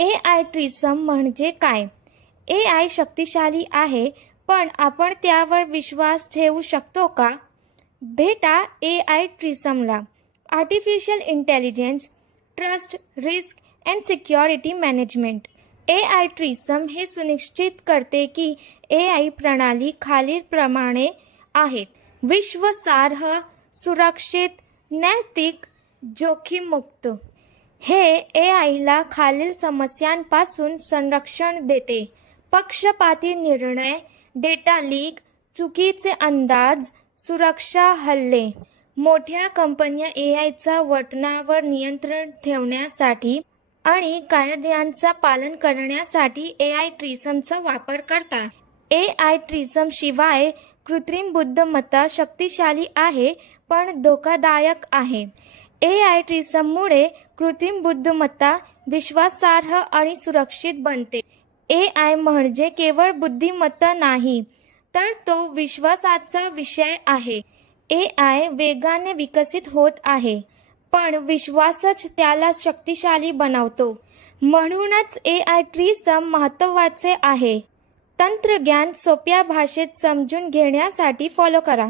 AI ट्रिसम म्हणजे काय? AI शक्तिशाली आहे, पण आपण त्यावर विश्वास ठेवू शकतो का? भेटा AI ट्रिसमला. Artificial intelligence, trust, risk and security management. AI TRiSM हे सुनिश्चित करते की AI प्रणाली खालीलप्रमाणे आहेत: विश्वासार्ह, सुरक्षित, नैतिक, जोखीममुक्त. हे AIला खालील समस्यांपासून संरक्षण देते: पक्षपाती निर्णय, डेटा लीक, चुकीचे अंदाज, सुरक्षा हल्ले. मोठ्या कंपन्या AIच्या वर्तनावर नियंत्रण ठेवण्यासाठी आणि कायद्यांचं पालन करण्यासाठी AI ट्रिसमचा वापर करतात. AI ट्रिसम शिवाय कृत्रिम बुद्धिमत्ता शक्तिशाली आहे पण धोकादायक आहे. AI ट्रिसममुळे कृत्रिम बुद्धिमत्ता विश्वासार्ह आणि सुरक्षित बनते. AI म्हणजे केवळ बुद्धिमत्ता नाही, तर तो विश्वासाचा विषय आहे. AI वेगाने विकसित होत आहे, पण विश्वासच त्याला शक्तिशाली बनवतो. म्हणूनच AI ट्रिसम महत्त्वाचे आहे. तंत्रज्ञान सोप्या भाषेत समजून घेण्यासाठी फॉलो करा.